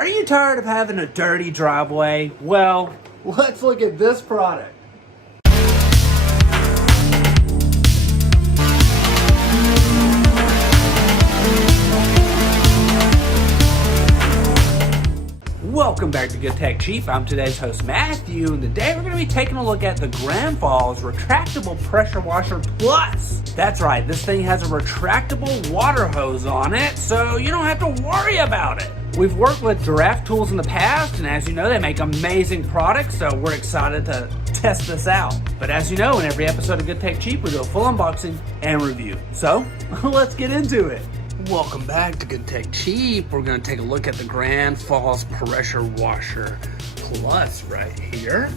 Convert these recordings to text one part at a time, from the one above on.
Are you tired of having a dirty driveway? Well, let's look at this product. Welcome back to Good Tech Cheap. I'm today's host Matthew, and today we're going to be taking a look at the Grandfalls Retractable Pressure Washer Plus. That's right, this thing has a retractable water hose on it, so you don't have to worry about it. We've worked with Giraffe Tools in the past, and as you know, they make amazing products, so we're excited to test this out. But as you know, in every episode of Good Tech Cheap, we do a full unboxing and review. So, let's get into it. Welcome back to Good Tech Cheap. We're going to take a look at the Grandfalls Pressure Washer Plus right here.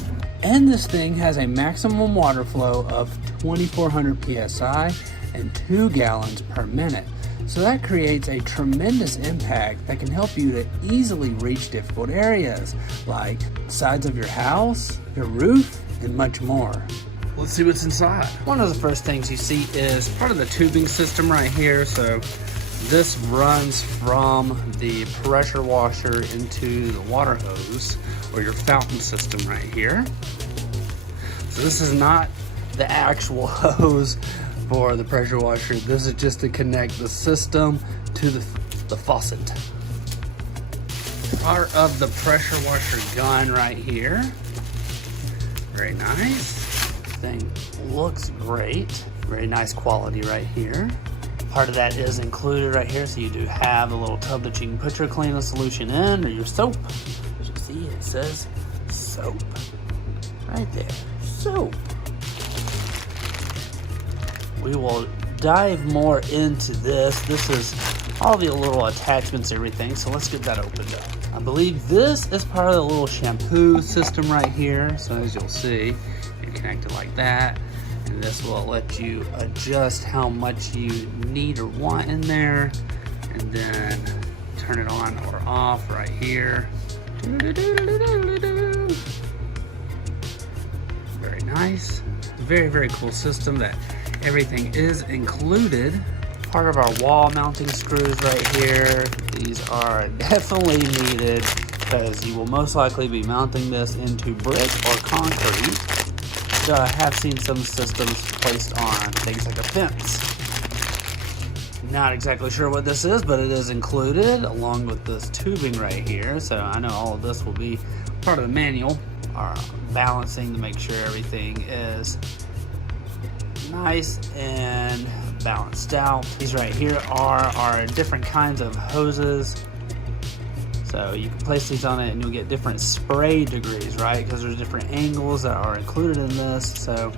And this thing has a maximum water flow of 2,400 psi and 2 gallons per minute. So that creates a tremendous impact that can help you to easily reach difficult areas like sides of your house, your roof, and much more. Let's see what's inside. One of the first things you see is part of the tubing system right here. So this runs from the pressure washer into the water hose or your fountain system right here. So this is not the actual hose for the pressure washer. This is just to connect the system to the faucet. Part of the pressure washer gun right here. Very nice. Thing looks great. Very nice quality right here. Part of that is included right here, so you do have a little tub that you can put your cleaning solution in, or your soap. As you see, it says soap right there. Soap. We will dive more into this. This is all the little attachments, everything. So let's get that opened up. I believe this is part of the little shampoo system right here. So as you'll see, you connect it like that. And this will let you adjust how much you need or want in there, and then turn it on or off right here. Very nice. Very, very cool system that everything is included. Part of our wall mounting screws right here. These are definitely needed because you will most likely be mounting this into brick or concrete. I have seen some systems placed on things like a fence. Not exactly sure what this is, but it is included along with this tubing right here. So I know all of this will be part of the manual, or balancing to make sure everything is nice and balanced out. These right here are different kinds of hoses. So you can place these on it and you'll get different spray degrees, right? Because there's different angles that are included in this. So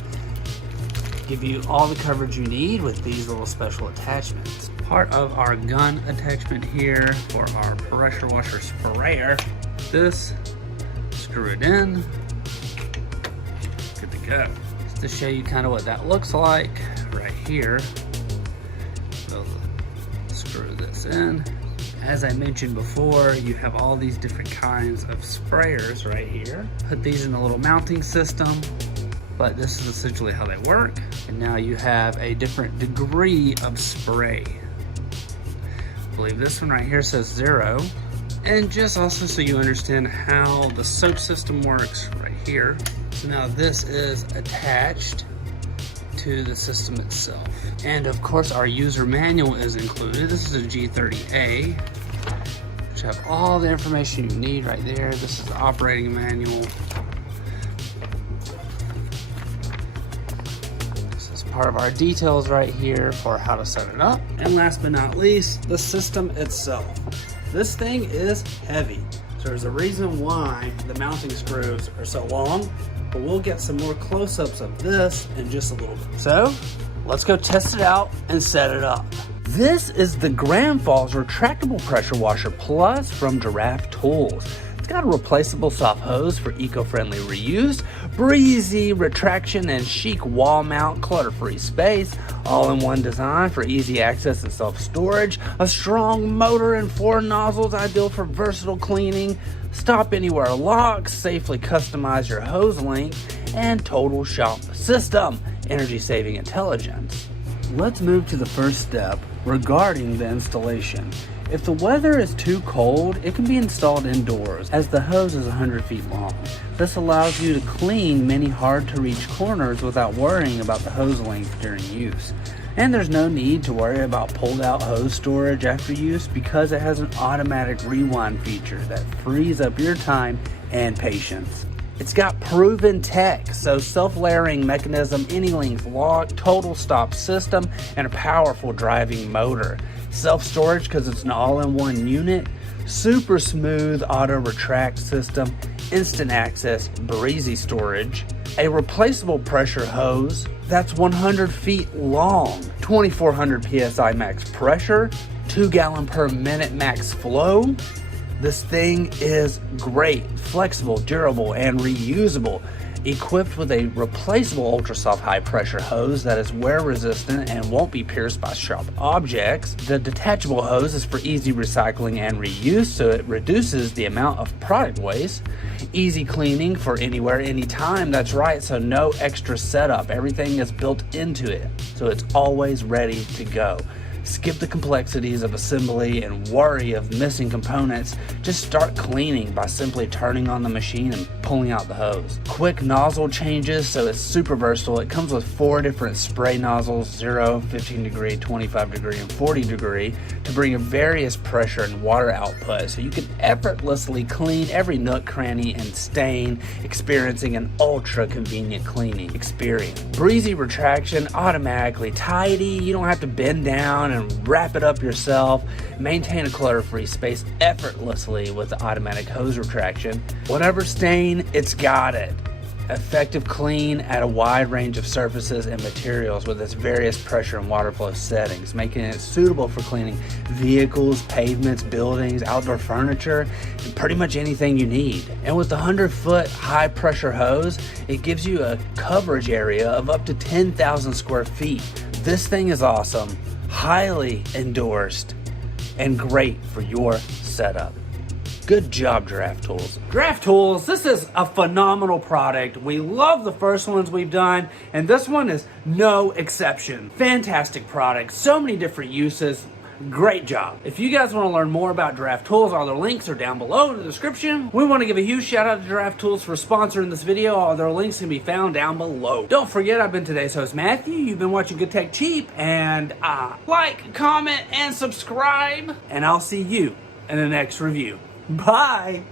give you all the coverage you need with these little special attachments. Part of our gun attachment here for our pressure washer sprayer. This, screw it in, good to go. Just to show you kind of what that looks like right here. So screw this in. As I mentioned before, you have all these different kinds of sprayers right here. Put these in a little mounting system, but this is essentially how they work. And now you have a different degree of spray. I believe this one right here says 0. And just also so you understand how the soap system works right here. So now this is attached to the system itself. And of course our user manual is included. This is a G30A, which have all the information you need right there. This is the operating manual. This is part of our details right here for how to set it up. And last but not least, the system itself. This thing is heavy. So there's a reason why the mounting screws are so long, but we'll get some more close-ups of this in just a little bit. So let's go test it out and set it up. This is the Grandfalls Retractable Pressure Washer Plus from Giraffe Tools. It's got a replaceable soft hose for eco-friendly reuse, breezy retraction, and chic wall mount clutter-free space, all in one design for easy access and self-storage, a strong motor and 4 nozzles ideal for versatile cleaning, stop anywhere locks, safely customize your hose length, and total shop system, energy-saving intelligence. Let's move to the first step regarding the installation. If the weather is too cold, it can be installed indoors, as the hose is 100 feet long. This allows you to clean many hard-to-reach corners without worrying about the hose length during use. And there's no need to worry about pulled-out hose storage after use because it has an automatic rewind feature that frees up your time and patience. It's got proven tech, so self-layering mechanism, any length lock, total stop system, and a powerful driving motor. Self-storage because it's an all-in-one unit, super smooth auto retract system, instant access, breezy storage, a replaceable pressure hose that's 100 feet long, 2400 psi max pressure, 2 gallon per minute max flow. This thing is great, flexible, durable, and reusable. Equipped with a replaceable ultra soft high pressure hose that is wear resistant and won't be pierced by sharp objects. The detachable hose is for easy recycling and reuse, so it reduces the amount of product waste. Easy cleaning for anywhere, anytime, that's right, so no extra setup. Everything is built into it, so it's always ready to go. Skip the complexities of assembly and worry of missing components. Just start cleaning by simply turning on the machine and pulling out the hose. Quick nozzle changes, so it's super versatile. It comes with 4 different spray nozzles, 0, 15 degree, 25 degree, and 40 degree, to bring a various pressure and water output, so you can effortlessly clean every nook, cranny, and stain, experiencing an ultra convenient cleaning experience. Breezy retraction, automatically tidy. You don't have to bend down and wrap it up yourself. Maintain a clutter-free space effortlessly with the automatic hose retraction. Whatever stain, it's got it. Effective clean at a wide range of surfaces and materials with its various pressure and water flow settings, making it suitable for cleaning vehicles, pavements, buildings, outdoor furniture, and pretty much anything you need. And with the 100-foot high pressure hose, it gives you a coverage area of up to 10,000 square feet. This thing is awesome, highly endorsed, and great for your setup. Good job, Draft Tools. Draft Tools, this is a phenomenal product. We love the first ones we've done, and this one is no exception. Fantastic product, so many different uses. Great job. If you guys want to learn more about Draft Tools, all their links are down below in the description. We want to give a huge shout out to Draft Tools for sponsoring this video. All their links can be found down below. Don't forget, I've been today's host, Matthew. You've been watching Good Tech Cheap, and like, comment, and subscribe, and I'll see you in the next review. Bye.